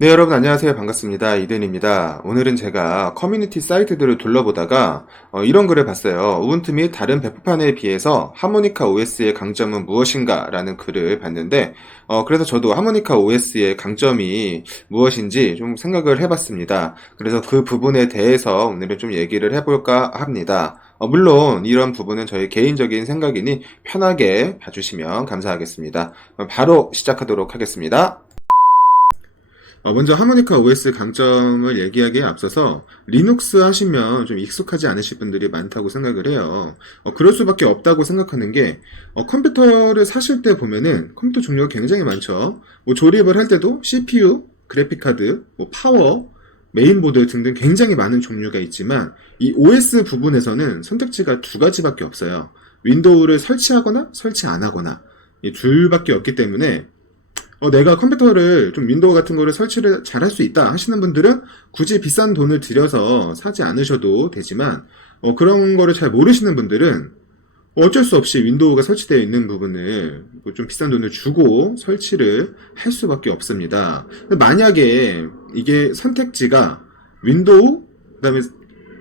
네, 여러분 안녕하세요. 반갑습니다. 이든입니다. 오늘은 제가 커뮤니티 사이트들을 둘러보다가 이런 글을 봤어요. 우분투 및 다른 배포판에 비해서 하모니카 OS의 강점은 무엇인가? 라는 글을 봤는데 그래서 저도 하모니카 OS의 강점이 무엇인지 좀 생각을 해봤습니다. 그래서 그 부분에 대해서 오늘은 좀 얘기를 해볼까 합니다. 물론 이런 부분은 저의 개인적인 생각이니 편하게 봐주시면 감사하겠습니다. 바로 시작하도록 하겠습니다. 먼저 하모니카 OS 강점을 얘기하기에 앞서서 리눅스 하시면 좀 익숙하지 않으실 분들이 많다고 생각을 해요. 그럴 수밖에 없다고 생각하는 게 컴퓨터를 사실 때 보면은 컴퓨터 종류가 굉장히 많죠. 뭐 조립을 할 때도 CPU, 그래픽카드, 뭐 파워, 메인보드 등등 굉장히 많은 종류가 있지만 이 OS 부분에서는 선택지가 두 가지밖에 없어요. 윈도우를 설치하거나 설치 안 하거나 이 둘밖에 없기 때문에 내가 컴퓨터를 좀 윈도우 같은 거를 설치를 잘 할 수 있다 하시는 분들은 굳이 비싼 돈을 들여서 사지 않으셔도 되지만, 그런 거를 잘 모르시는 분들은 어쩔 수 없이 윈도우가 설치되어 있는 부분을 뭐좀 비싼 돈을 주고 설치를 할 수밖에 없습니다. 만약에 이게 선택지가 윈도우, 그다음에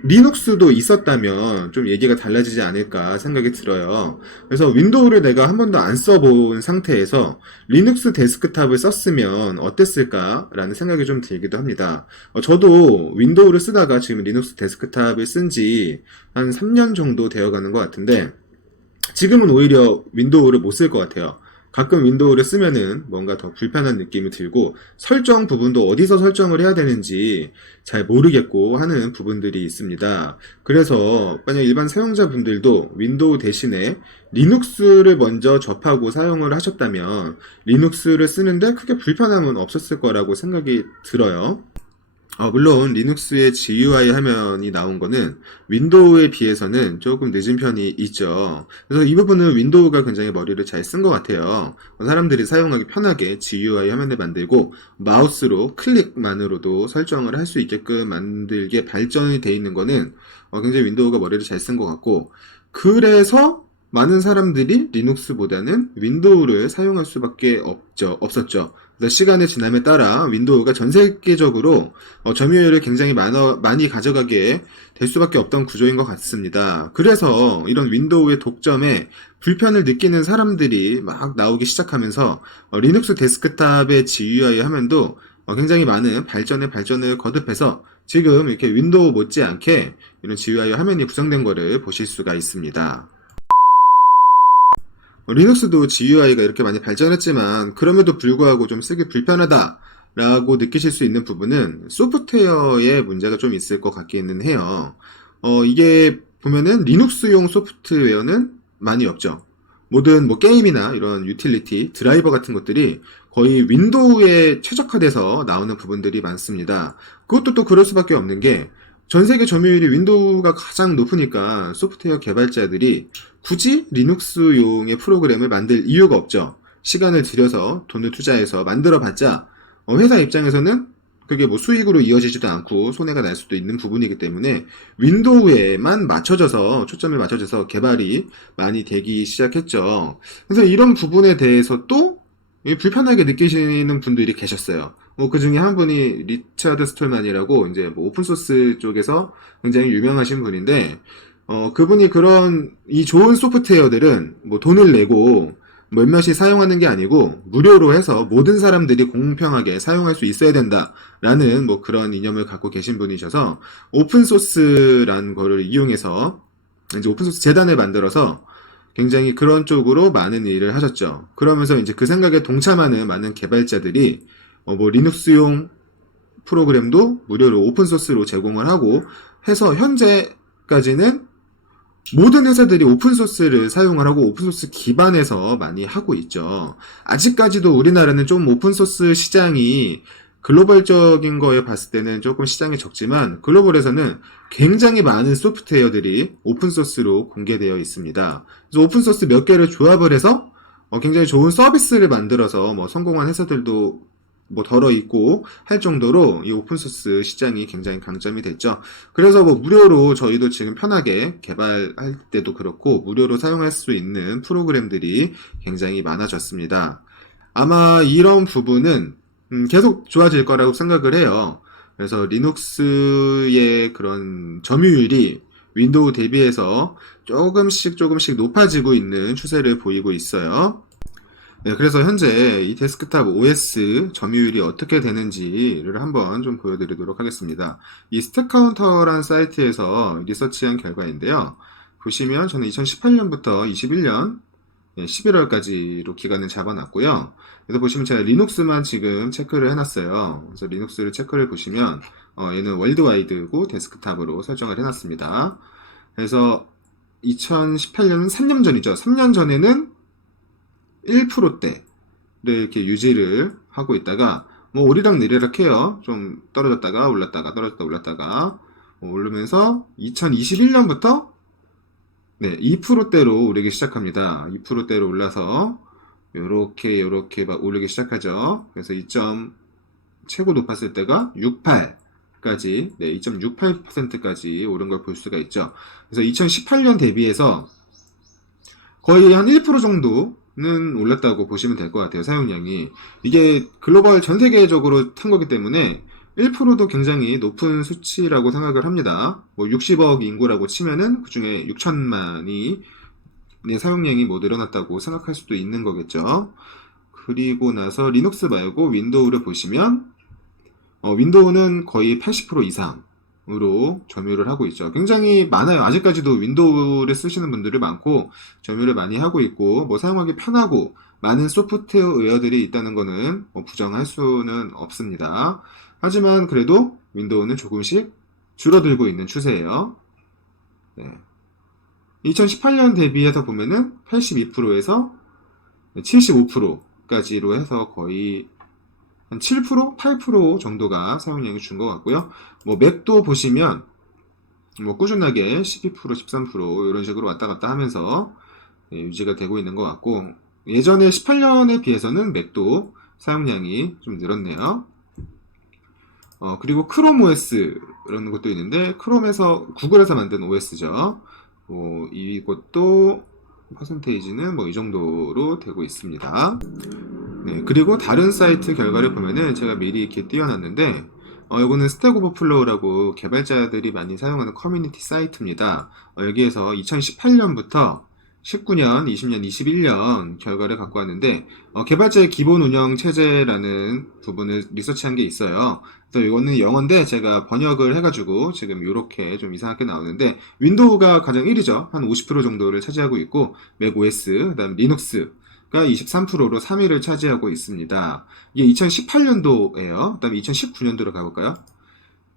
리눅스도 있었다면 좀 얘기가 달라지지 않을까 생각이 들어요. 그래서 윈도우를 내가 한 번도 안 써본 상태에서 리눅스 데스크탑을 썼으면 어땠을까라는 생각이 좀 들기도 합니다. 저도 윈도우를 쓰다가 지금 리눅스 데스크탑을 쓴 지 한 3년 정도 되어가는 것 같은데 지금은 오히려 윈도우를 못 쓸 것 같아요. 가끔 윈도우를 쓰면은 뭔가 더 불편한 느낌이 들고 설정 부분도 어디서 설정을 해야 되는지 잘 모르겠고 하는 부분들이 있습니다. 그래서 만약 일반 사용자분들도 윈도우 대신에 리눅스를 먼저 접하고 사용을 하셨다면 리눅스를 쓰는데 크게 불편함은 없었을 거라고 생각이 들어요. 물론 리눅스의 GUI 화면이 나온 거는 윈도우에 비해서는 조금 늦은 편이 있죠. 그래서 이 부분은 윈도우가 굉장히 머리를 잘 쓴 것 같아요. 사람들이 사용하기 편하게 GUI 화면을 만들고 마우스로 클릭만으로도 설정을 할 수 있게끔 만들게 발전이 돼 있는 거는 굉장히 윈도우가 머리를 잘 쓴 것 같고, 그래서 많은 사람들이 리눅스보다는 윈도우를 사용할 수밖에 없었죠. 그래서 시간의 지남에 따라 윈도우가 전 세계적으로 점유율을 굉장히 많이 가져가게 될 수밖에 없던 구조인 것 같습니다. 그래서 이런 윈도우의 독점에 불편을 느끼는 사람들이 막 나오기 시작하면서 리눅스 데스크탑의 GUI 화면도 굉장히 많은 발전을 거듭해서 지금 이렇게 윈도우 못지않게 이런 GUI 화면이 구성된 거를 보실 수가 있습니다. 리눅스도 GUI가 이렇게 많이 발전했지만 그럼에도 불구하고 좀 쓰기 불편하다라고 느끼실 수 있는 부분은 소프트웨어의 문제가 좀 있을 것 같기는 해요. 이게 보면은 리눅스용 소프트웨어는 많이 없죠. 모든 뭐 게임이나 이런 유틸리티, 드라이버 같은 것들이 거의 윈도우에 최적화돼서 나오는 부분들이 많습니다. 그것도 또 그럴 수밖에 없는 게 전 세계 점유율이 윈도우가 가장 높으니까 소프트웨어 개발자들이 굳이 리눅스용의 프로그램을 만들 이유가 없죠. 시간을 들여서 돈을 투자해서 만들어봤자 회사 입장에서는 그게 뭐 수익으로 이어지지도 않고 손해가 날 수도 있는 부분이기 때문에 윈도우에만 초점을 맞춰져서 개발이 많이 되기 시작했죠. 그래서 이런 부분에 대해서 또 불편하게 느끼시는 분들이 계셨어요. 그 중에 한 분이 리차드 스톨만이라고 이제 뭐 오픈소스 쪽에서 굉장히 유명하신 분인데, 그분이 그런 이 좋은 소프트웨어들은 뭐 돈을 내고 몇몇이 사용하는 게 아니고 무료로 해서 모든 사람들이 공평하게 사용할 수 있어야 된다라는 뭐 그런 이념을 갖고 계신 분이셔서 오픈소스란 거를 이용해서 이제 오픈소스 재단을 만들어서 굉장히 그런 쪽으로 많은 일을 하셨죠. 그러면서 이제 그 생각에 동참하는 많은 개발자들이 뭐 리눅스용 프로그램도 무료로 오픈소스로 제공을 하고 해서 현재까지는 모든 회사들이 오픈소스를 사용을 하고 오픈소스 기반에서 많이 하고 있죠. 아직까지도 우리나라는 좀 오픈소스 시장이 글로벌적인 거에 봤을 때는 조금 시장이 적지만 글로벌에서는 굉장히 많은 소프트웨어들이 오픈소스로 공개되어 있습니다. 그래서 오픈소스 몇 개를 조합을 해서 굉장히 좋은 서비스를 만들어서 뭐 성공한 회사들도 뭐 덜어 있고 할 정도로 이 오픈소스 시장이 굉장히 강점이 됐죠. 그래서 뭐 무료로 저희도 지금 편하게 개발할 때도 그렇고 무료로 사용할 수 있는 프로그램들이 굉장히 많아졌습니다. 아마 이런 부분은 계속 좋아질 거라고 생각을 해요. 그래서 리눅스의 그런 점유율이 윈도우 대비해서 조금씩 높아지고 있는 추세를 보이고 있어요. 네, 그래서 현재 이 데스크탑 OS 점유율이 어떻게 되는지를 한번 좀 보여드리도록 하겠습니다. 이 스택카운터란 사이트에서 리서치한 결과인데요. 보시면 저는 2018년부터 21년 11월까지로 기간을 잡아놨고요. 그래서 보시면 제가 리눅스만 지금 체크를 해놨어요. 그래서 리눅스를 체크를 보시면 얘는 월드와이드고 데스크탑으로 설정을 해놨습니다. 그래서 2018년은 3년 전이죠. 3년 전에는 1%대를 이렇게 유지를 하고 있다가 뭐 오리락내리락 해요. 좀 떨어졌다가 올랐다가 떨어졌다 올랐다가 오르면서 2021년부터 네, 2%대로 오르기 시작합니다. 2%대로 올라서 요렇게 막 오르기 시작하죠. 그래서 2점 최고 높았을 때가 68까지 네, 2.68%까지 오른 걸 볼 수가 있죠. 그래서 2018년 대비해서 거의 한 1% 정도는 올랐다고 보시면 될 것 같아요. 사용량이. 이게 글로벌 전 세계적으로 탄 거기 때문에 1%도 굉장히 높은 수치라고 생각을 합니다. 뭐 60억 인구라고 치면은 그 중에 6천만이 사용량이 뭐 늘어났다고 생각할 수도 있는 거겠죠. 그리고 나서 리눅스 말고 윈도우를 보시면 윈도우는 거의 80% 이상으로 점유를 하고 있죠. 굉장히 많아요. 아직까지도 윈도우를 쓰시는 분들이 많고 점유를 많이 하고 있고 뭐 사용하기 편하고 많은 소프트웨어들이 있다는 거는 부정할 수는 없습니다. 하지만 그래도 윈도우는 조금씩 줄어들고 있는 추세예요. 네. 2018년 대비해서 보면은 82%에서 75%까지로 해서 거의 한 7%, 8% 정도가 사용량이 준 것 같고요. 뭐 맥도 보시면 뭐 꾸준하게 12%, 13% 이런 식으로 왔다 갔다 하면서 유지가 되고 있는 것 같고 예전에 18년에 비해서는 맥도 사용량이 좀 늘었네요. 그리고 크롬 OS라는 것도 있는데 크롬에서 구글에서 만든 OS죠. 이것도 퍼센테이지는 뭐 이 정도로 되고 있습니다. 네, 그리고 다른 사이트 결과를 보면은 제가 미리 이렇게 띄워놨는데 이거는 스택 오버플로우라고 개발자들이 많이 사용하는 커뮤니티 사이트입니다. 여기에서 2018년부터 19년, 20년, 21년 결과를 갖고 왔는데 개발자의 기본 운영 체제라는 부분을 리서치한 게 있어요. 그래서 이거는 영어인데 제가 번역을 해가지고 지금 이렇게 좀 이상하게 나오는데 윈도우가 가장 1위죠. 한 50% 정도를 차지하고 있고 맥OS, 그다음 리눅스가 23%로 3위를 차지하고 있습니다. 이게 2018년도예요. 그다음에 2019년도로 가볼까요?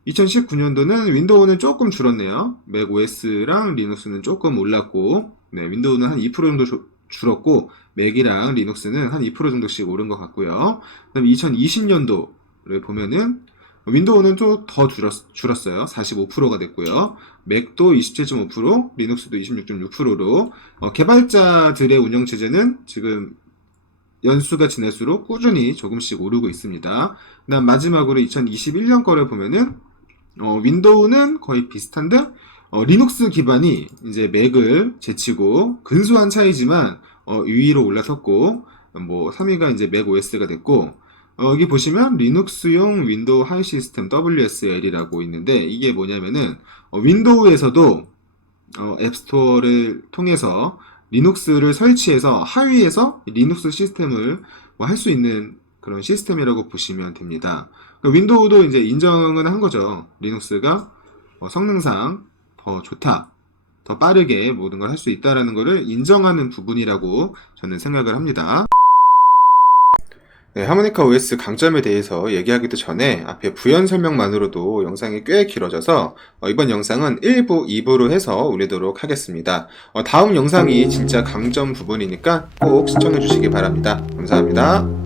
2019년도는 윈도우는 조금 줄었네요. 맥OS랑 리눅스는 조금 올랐고 네, 윈도우는 한 2% 정도 줄었고 맥이랑 리눅스는 한 2% 정도씩 오른 것 같고요. 그다음에 2020년도를 보면은 윈도우는 좀 더 줄었어요. 45%가 됐고요. 맥도 27.5%, 리눅스도 26.6%로 개발자들의 운영체제는 지금 연수가 지날수록 꾸준히 조금씩 오르고 있습니다. 그다음 마지막으로 2021년 거를 보면은 윈도우는 거의 비슷한데 리눅스 기반이 이제 맥을 제치고 근소한 차이지만 2위로 올라섰고 뭐 3위가 이제 맥 OS가 됐고 여기 보시면 리눅스용 윈도우 하이 시스템 WSL이라고 있는데 이게 뭐냐면은 윈도우에서도 앱스토어를 통해서 리눅스를 설치해서 하위에서 리눅스 시스템을 뭐 할 수 있는 그런 시스템이라고 보시면 됩니다. 그러니까 윈도우도 이제 인정은 한 거죠. 리눅스가 성능상 더 좋다, 더 빠르게 모든 걸 할 수 있다라는 것을 인정하는 부분이라고 저는 생각을 합니다. 네, 하모니카 OS 강점에 대해서 얘기하기도 전에 앞에 부연 설명만으로도 영상이 꽤 길어져서 이번 영상은 1부, 2부로 해서 올리도록 하겠습니다. 다음 영상이 진짜 강점 부분이니까 꼭 시청해 주시기 바랍니다. 감사합니다.